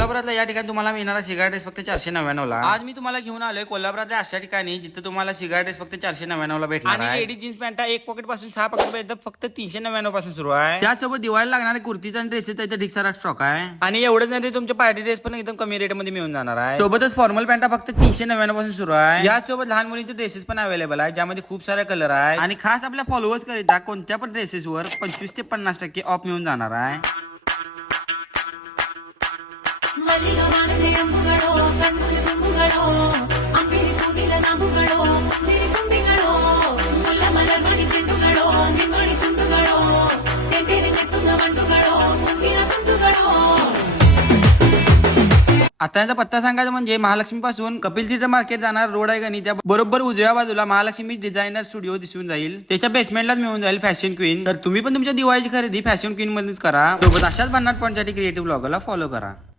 कोल्हापुरातल्या या ठिकाणी तुम्हाला मिळणारा सिगार ड्रेस फक्त 499 ला. आज मी तुम्हाला घेऊन आलोय कोल्हापुरातल्या अशा ठिकाणी जिथे तुम्हाला सिगार ड्रेस फक्त 499 ला भेटणार आहे. आणि लेडीज जीन्स पॅन्ट एक पॉकेट पासून 6 पॉकेट पर्यंत फक्त 399 पासून सुरू आहे. त्यासोबत दिवाळीला लागणारे कुर्तीज आणि ड्रेसेस इथे ढिगसारा स्टॉक आहे. आणि एवढंच नाही ते तुमचे पार्टी ड्रेस पण एकदम कमी रेट मध्ये मिळून जाणार आहे. सोबतच फॉर्मल पॅन्ट फक्त 399 पासून सुरू आहे. यासोबत लहान मुलींचे ड्रेसेस पण अवेलेबल आहे ज्यामध्ये खूप सारे कलर आहे. आणि खास आपल्या फॉलोअर्स करिता कोणत्या पण ड्रेसेस वर 25 ते 50% ऑफ मिळून जाणार आहे. आता याचा पत्ता सांगायचा म्हणजे महालक्ष्मी पासून कपिल थिएटर मार्केट जाणार रोड आहे का नाही त्या बरोबर उजव्या बाजूला महालक्ष्मी डिझायनर स्टुडिओ दिसून जाईल. त्याच्या बेसमेंटलाच मिळून जाईल फॅशन क्वीन. तर तुम्ही पण तुमच्या दिवाळीची खरेदी फॅशन क्वीन मध्येच करा. सोबत अशाच 50 पॉईंटसाठी क्रिएटिव्ह ब्लॉगरला फॉलो करा.